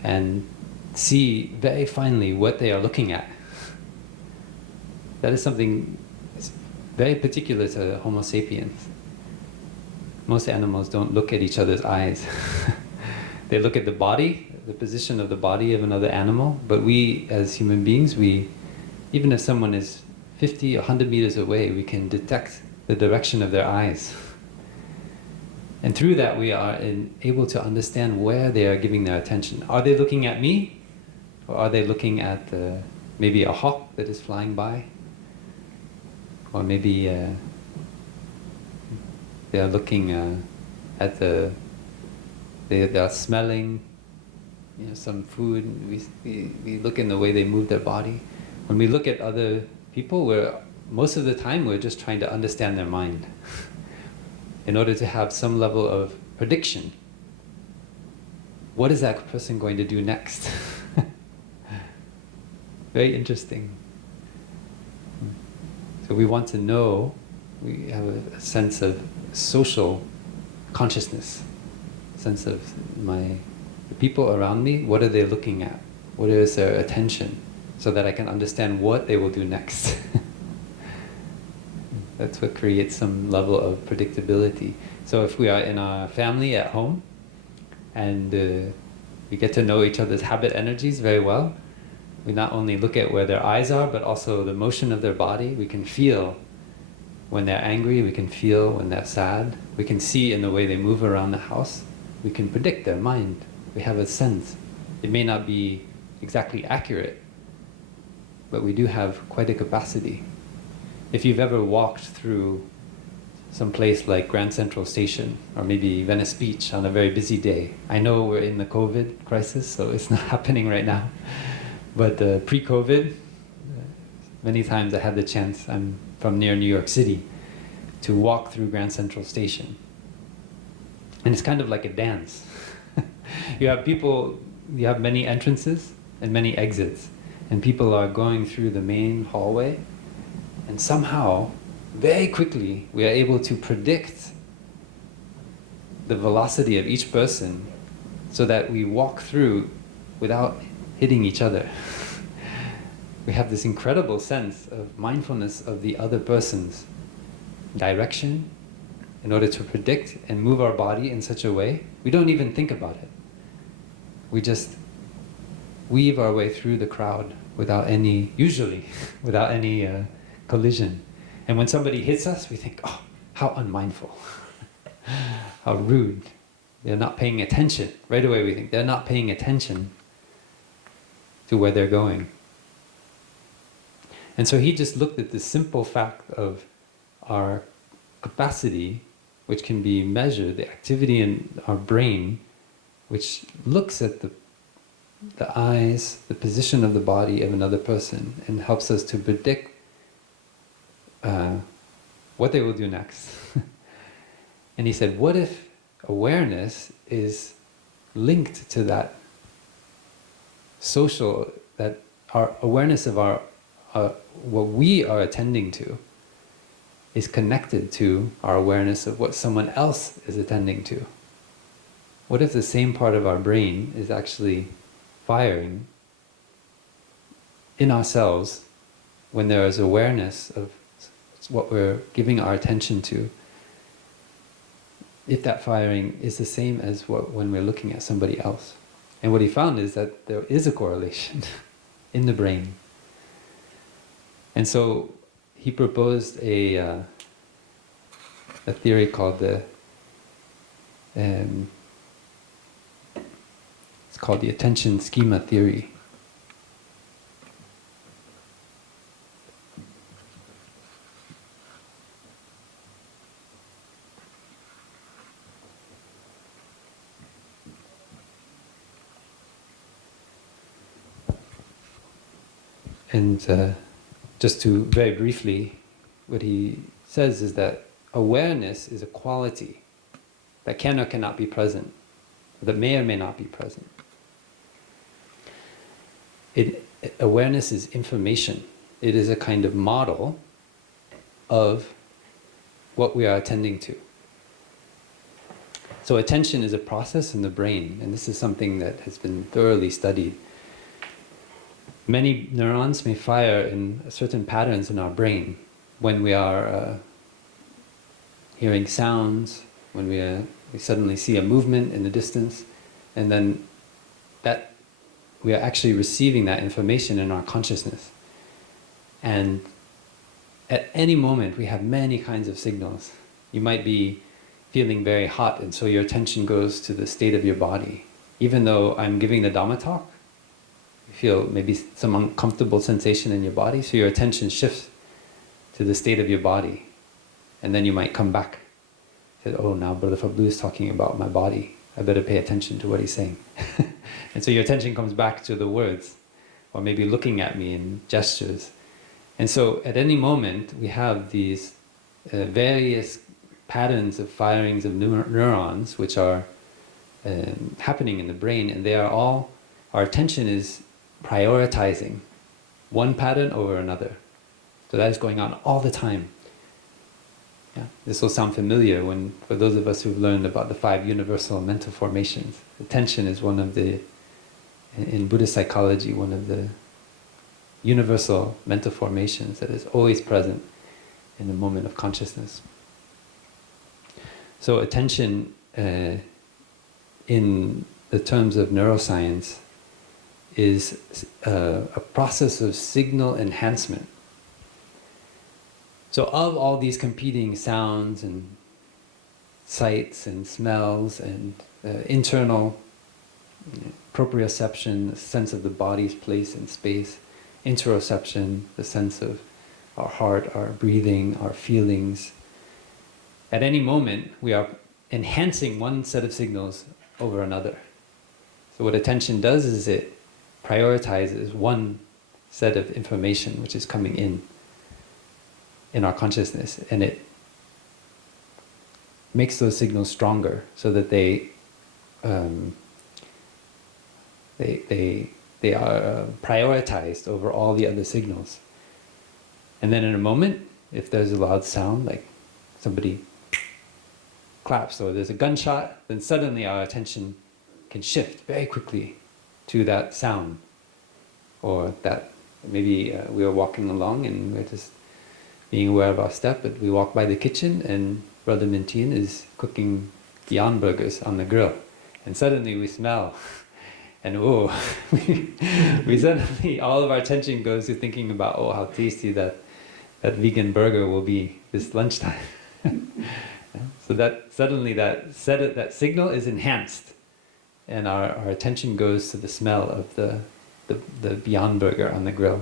and see very finely what they are looking at. That is something very particular to Homo sapiens. Most animals don't look at each other's eyes. They look at the body, the position of the body of another animal, but we as human beings, even if someone is 50 or 100 meters away, we can detect the direction of their eyes. And through that we are able to understand where they are giving their attention. Are they looking at me? Or are they looking at maybe a hawk that is flying by? Or maybe they are looking at they are smelling, some food. We look in the way they move their body. When we look at other people, most of the time we're just trying to understand their mind in order to have some level of prediction. What is that person going to do next? Very interesting. So we want to know, we have a sense of social consciousness, a sense of the people around me, what are they looking at? What is their attention? So that I can understand what they will do next. That's what creates some level of predictability. So if we are in our family at home, and we get to know each other's habit energies very well, we not only look at where their eyes are, but also the motion of their body. We can feel when they're angry, we can feel when they're sad. We can see in the way they move around the house. We can predict their mind. We have a sense. It may not be exactly accurate, but we do have quite a capacity. If you've ever walked through some place like Grand Central Station, or maybe Venice Beach on a very busy day. I know we're in the COVID crisis, so it's not happening right now. But pre-COVID, many times I had the chance, I'm from near New York City, to walk through Grand Central Station. And it's kind of like a dance. You have many entrances and many exits, and people are going through the main hallway, and somehow, very quickly, we are able to predict the velocity of each person so that we walk through without hitting each other. We have this incredible sense of mindfulness of the other person's direction in order to predict and move our body in such a way. We don't even think about it. We just weave our way through the crowd usually without any collision. And when somebody hits us, we think, oh, how unmindful, how rude. They're not paying attention. Right away we think, they're not paying attention to where they're going. And so he just looked at the simple fact of our capacity which can be measured, the activity in our brain, which looks at the eyes, the position of the body of another person, and helps us to predict what they will do next. And he said, what if awareness is linked to that social, that our awareness of our what we are attending to is connected to our awareness of what someone else is attending to? What if the same part of our brain is actually firing in ourselves when there is awareness of what we're giving our attention to, if that firing is the same as when we're looking at somebody else? And what he found is that there is a correlation in the brain. And so he proposed a theory called it's called the attention schema theory. And just to very briefly, what he says is that awareness is a quality that can or cannot be present, that may or may not be present. Awareness is information. It is a kind of model of what we are attending to. So attention is a process in the brain, and this is something that has been thoroughly studied. Many neurons may fire in certain patterns in our brain when we are hearing sounds, when we suddenly see a movement in the distance, and then that we are actually receiving that information in our consciousness. And at any moment we have many kinds of signals. You might be feeling very hot, and so your attention goes to the state of your body. Even though I'm giving the Dhamma talk, you feel maybe some uncomfortable sensation in your body, so your attention shifts to the state of your body. And then you might come back. Say, oh, now Brother Phap is talking about my body. I better pay attention to what he's saying. And so your attention comes back to the words, or maybe looking at me in gestures. And so at any moment we have these various patterns of firings of neurons which are happening in the brain, and they are all, our attention is prioritizing one pattern over another. So that is going on all the time. Yeah. This will sound familiar for those of us who've learned about the 5 universal mental formations. Attention is one of the, in Buddhist psychology, one of the universal mental formations that is always present in the moment of consciousness. So attention, in the terms of neuroscience, is a process of signal enhancement. So of all these competing sounds and sights and smells and internal proprioception, the sense of the body's place in space, interoception, the sense of our heart, our breathing, our feelings, at any moment we are enhancing one set of signals over another. So what attention does is it prioritizes one set of information which is coming in our consciousness, and it makes those signals stronger so that they are prioritized over all the other signals. And then in a moment, if there's a loud sound, like somebody claps or there's a gunshot, then suddenly our attention can shift very quickly to that sound. Or that maybe we are walking along and we're just being aware of our step, but we walk by the kitchen and Brother Mintian is cooking Beyond Burgers on the grill. And suddenly we smell. And oh, we suddenly, all of our attention goes to thinking about, oh, how tasty that vegan burger will be this lunchtime. So that suddenly that signal is enhanced, and our attention goes to the smell of the Beyond Burger on the grill.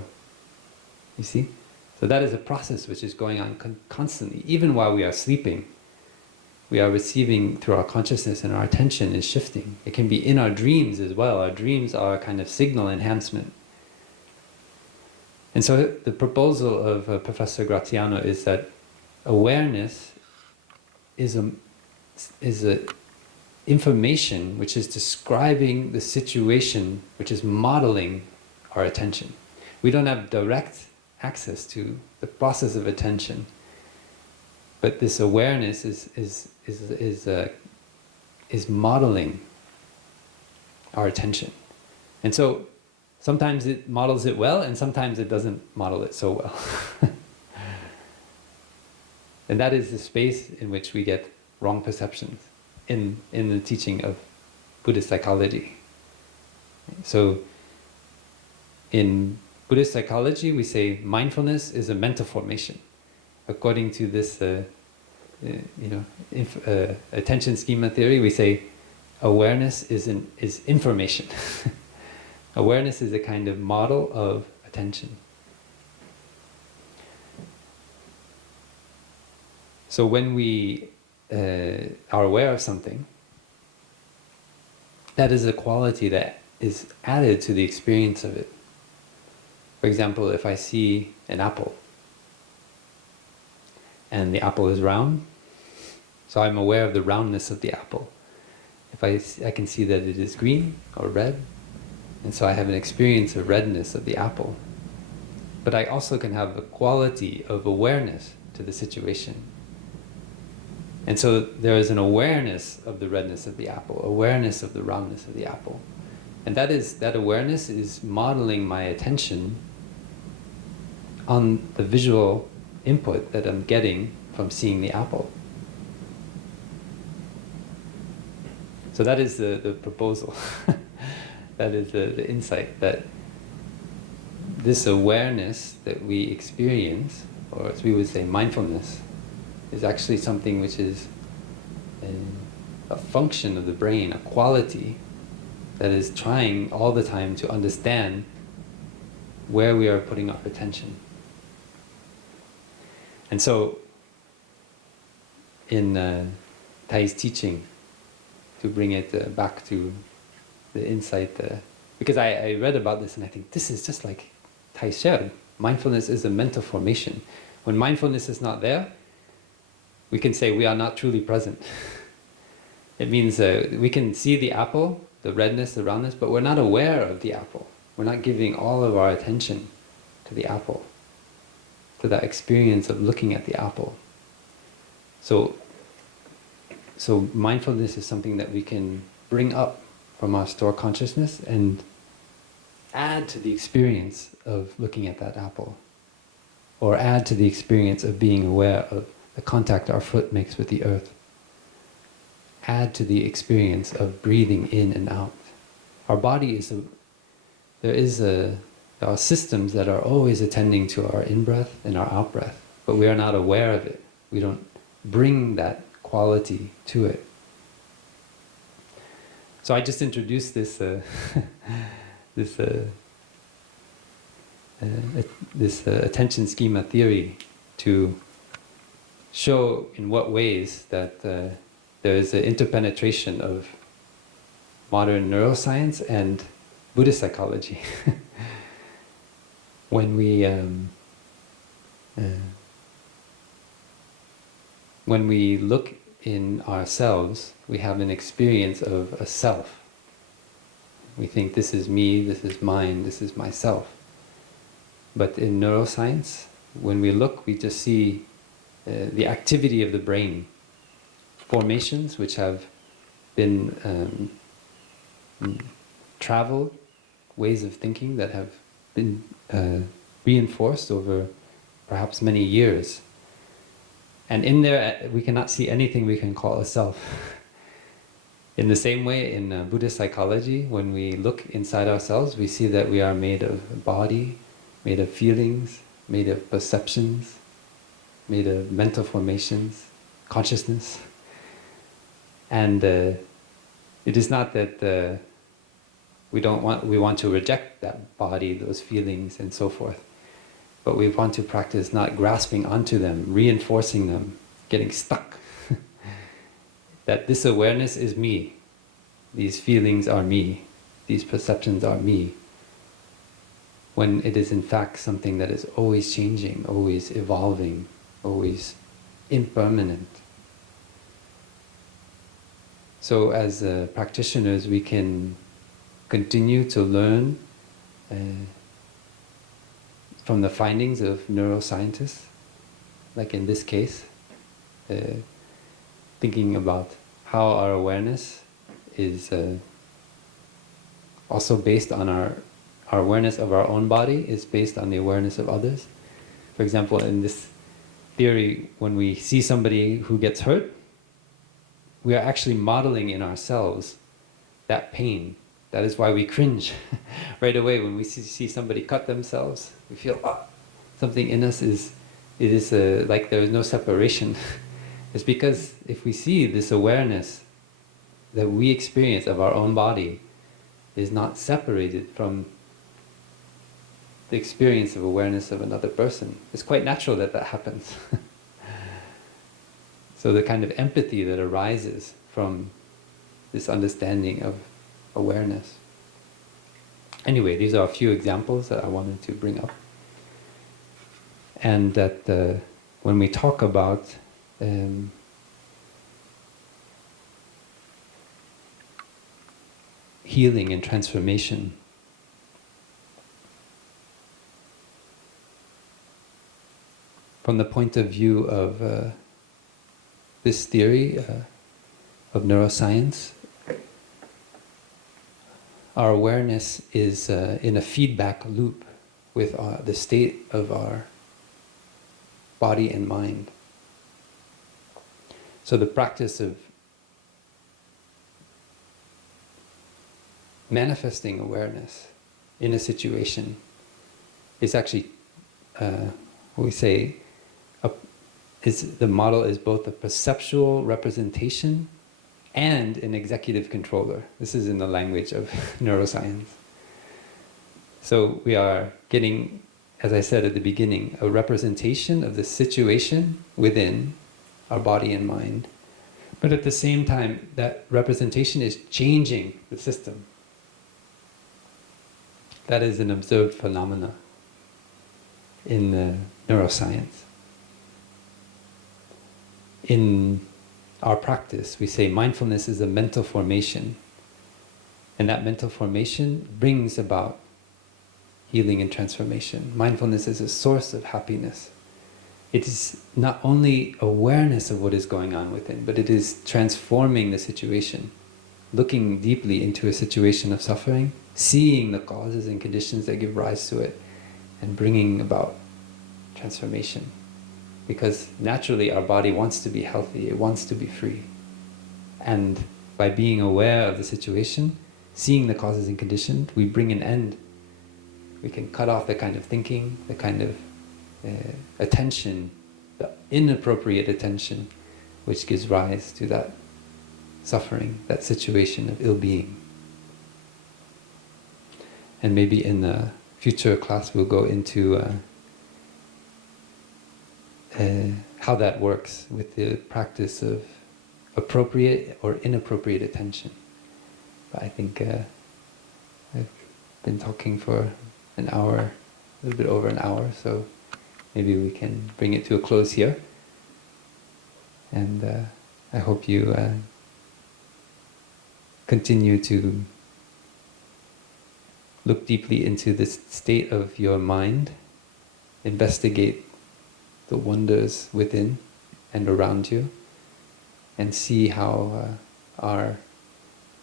You see? So that is a process which is going on constantly, even while we are sleeping. we are receiving through our consciousness, and our attention is shifting. It can be in our dreams as well. Our dreams are a kind of signal enhancement. And so the proposal of Professor Graziano is that awareness is a information which is describing the situation, which is modeling our attention. We don't have direct access to the process of attention, but this awareness is modeling our attention. And so sometimes it models it well, and sometimes it doesn't model it so well. And that is the space in which we get wrong perceptions in the teaching of Buddhist psychology. So in Buddhist psychology, we say mindfulness is a mental formation. According to this attention schema theory, we say awareness is information. Awareness is a kind of model of attention. So when we are aware of something, that is a quality that is added to the experience of it. For example, if I see an apple, and the apple is round, so I'm aware of the roundness of the apple. If I can see that it is green or red, and so I have an experience of redness of the apple. But I also can have a quality of awareness to the situation. And so there is an awareness of the redness of the apple, awareness of the roundness of the apple. And that awareness is modeling my attention on the visual input that I'm getting from seeing the apple. So that is the proposal. That is the insight, that this awareness that we experience, or as we would say mindfulness, is actually something which is a function of the brain, a quality that is trying all the time to understand where we are putting our attention. And so, in Thay's teaching, to bring it back to the insight, because I read about this and I think this is just like Thay shared. Mindfulness is a mental formation. When mindfulness is not there, we can say we are not truly present. It means we can see the apple, the redness, the roundness, but we're not aware of the apple. We're not giving all of our attention to the apple, to that experience of looking at the apple. So mindfulness is something that we can bring up from our store consciousness and add to the experience of looking at that apple, or add to the experience of being aware of the contact our foot makes with the earth. Add to the experience of breathing in and out. Our body there are systems that are always attending to our in-breath and our out-breath, but we are not aware of it. We don't bring that quality to it. So I just introduced this attention schema theory to show in what ways that there is an interpenetration of modern neuroscience and Buddhist psychology. When we look in ourselves, we have an experience of a self. We think this is me, this is mine, this is myself. But in neuroscience, when we look, we just see the activity of the brain, formations which have been traveled, ways of thinking that have been reinforced over perhaps many years. And in there, we cannot see anything we can call a self. In the same way, in Buddhist psychology, when we look inside ourselves, we see that we are made of body, made of feelings, made of perceptions, made of mental formations, consciousness. And it is not that we want to reject that body, those feelings, and so forth. But we want to practice not grasping onto them, reinforcing them, getting stuck that this awareness is me, these feelings are me, these perceptions are me, when it is in fact something that is always changing, always evolving, always impermanent. So as practitioners, we can continue to learn from the findings of neuroscientists, like in this case, thinking about how our awareness is also based on our awareness of our own body is based on the awareness of others. For example, in this theory, when we see somebody who gets hurt, we are actually modeling in ourselves that pain. That is why we cringe right away when we see somebody cut themselves. We feel, something in us like there is no separation. It's because if we see this awareness that we experience of our own body is not separated from the experience of awareness of another person, it's quite natural that that happens. So the kind of empathy that arises from this understanding of awareness. Anyway, these are a few examples that I wanted to bring up. And that when we talk about healing and transformation, from the point of view of this theory of neuroscience, our awareness is in a feedback loop with the state of our body and mind. So the practice of manifesting awareness in a situation is actually, we say, the model is both a perceptual representation and an executive controller. This is in the language of neuroscience. So we are getting, as I said at the beginning, a representation of the situation within our body and mind. But at the same time, that representation is changing the system. That is an observed phenomena in neuroscience. In our practice, we say mindfulness is a mental formation, and that mental formation brings about healing and transformation. Mindfulness is a source of happiness. It is not only awareness of what is going on within, but it is transforming the situation, looking deeply into a situation of suffering, seeing the causes and conditions that give rise to it, and bringing about transformation. Because naturally our body wants to be healthy, it wants to be free. And by being aware of the situation, seeing the causes and conditions, we bring an end. We can cut off the kind of thinking, the kind of attention, the inappropriate attention, which gives rise to that suffering, that situation of ill-being. And maybe in the future class we'll go into how that works with the practice of appropriate or inappropriate attention. But I think I've been talking for an hour, a little bit over an hour, so maybe we can bring it to a close here. And I hope you continue to look deeply into this state of your mind, investigate the wonders within and around you, and see how our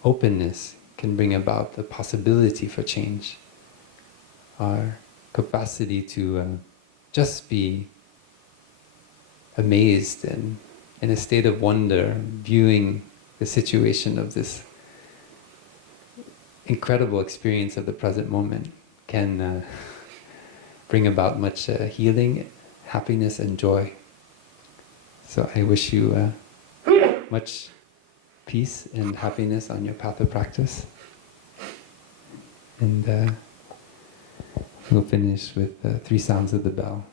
openness can bring about the possibility for change. Our capacity to just be amazed and in a state of wonder, viewing the situation of this incredible experience of the present moment can bring about much healing, happiness and joy. So I wish you much peace and happiness on your path of practice. And we'll finish with 3 sounds of the bell.